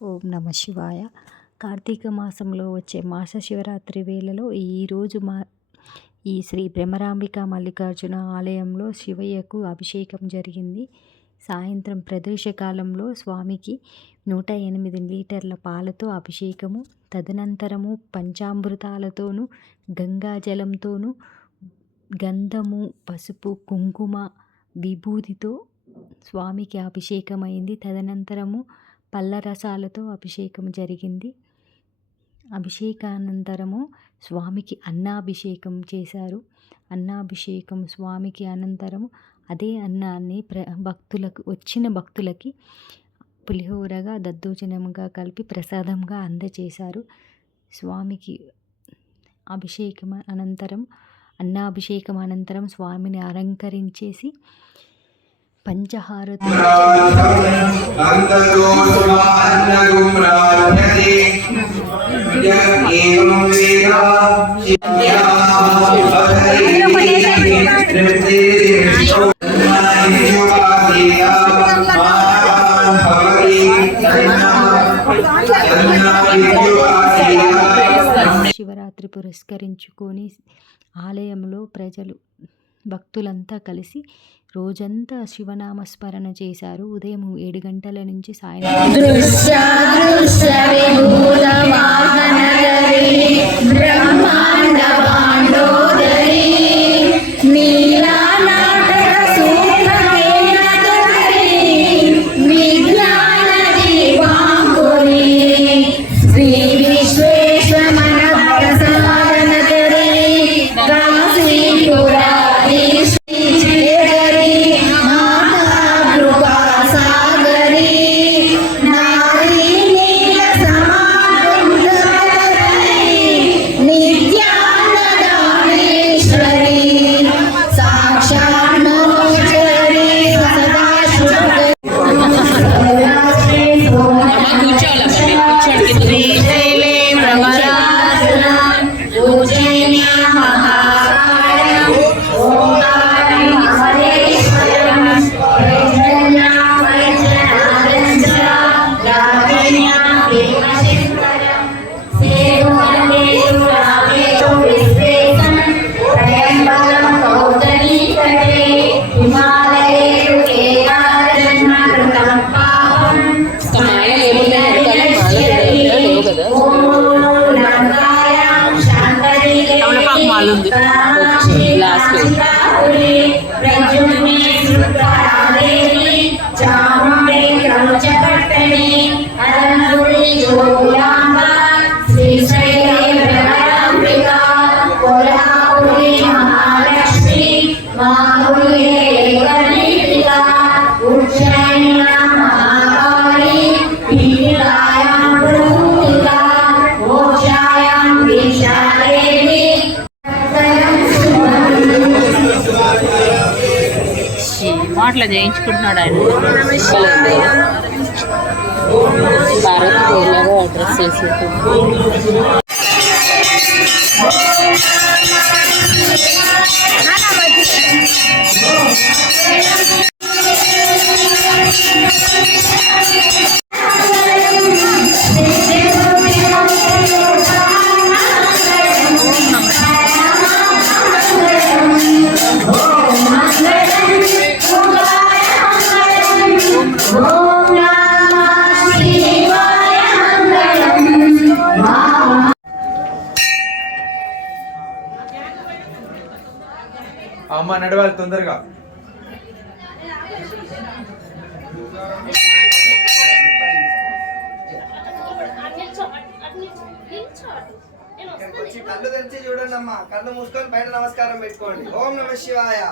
ఓం నమ శివాయ. కార్తీక మాసంలో వచ్చే మాస శివరాత్రి వేళలో ఈరోజు ఈ శ్రీ బ్రహ్మరాంబిక మల్లికార్జున ఆలయంలో శివయ్యకు అభిషేకం జరిగింది. సాయంత్రం ప్రదోషకాలంలో స్వామికి 108 లీటర్ల పాలతో అభిషేకము, తదనంతరము పంచామృతాలతోనూ గంగాజలంతోనూ గంధము, పసుపు, కుంకుమ, విభూతితో స్వామికి అభిషేకమైంది. తదనంతరము పళ్ళ రసాలతో అభిషేకం జరిగింది. అభిషేకానంతరము స్వామికి అన్నాభిషేకం చేశారు. అన్నాభిషేకం స్వామికి అనంతరము అదే అన్నాన్ని వచ్చిన భక్తులకి పులిహోరగా దద్దోజనంగా కలిపి ప్రసాదంగా అందజేశారు. స్వామికి అన్నాభిషేకం అనంతరం స్వామిని అలంకరించేసి పంచహారతి శివరాత్రి పురస్కరించుకొని ఆలయంలో భక్తులంతా కలిసి రోజంతా శివనామస్మరణ చేశారు. ఉదయం 7 గంటల నుంచి సాయంత్రం అట్లా చేయించుకుంటున్నాడు ఆయన. భారత్ అడ్రస్ చేసి అమ్మ నడవాలి తొందరగా. కళ్ళు తెరిచి చూడండి అమ్మా, కళ్ళు మూసుకొని బయట నమస్కారం పెట్టుకోండి. ఓం నమ శివాయ.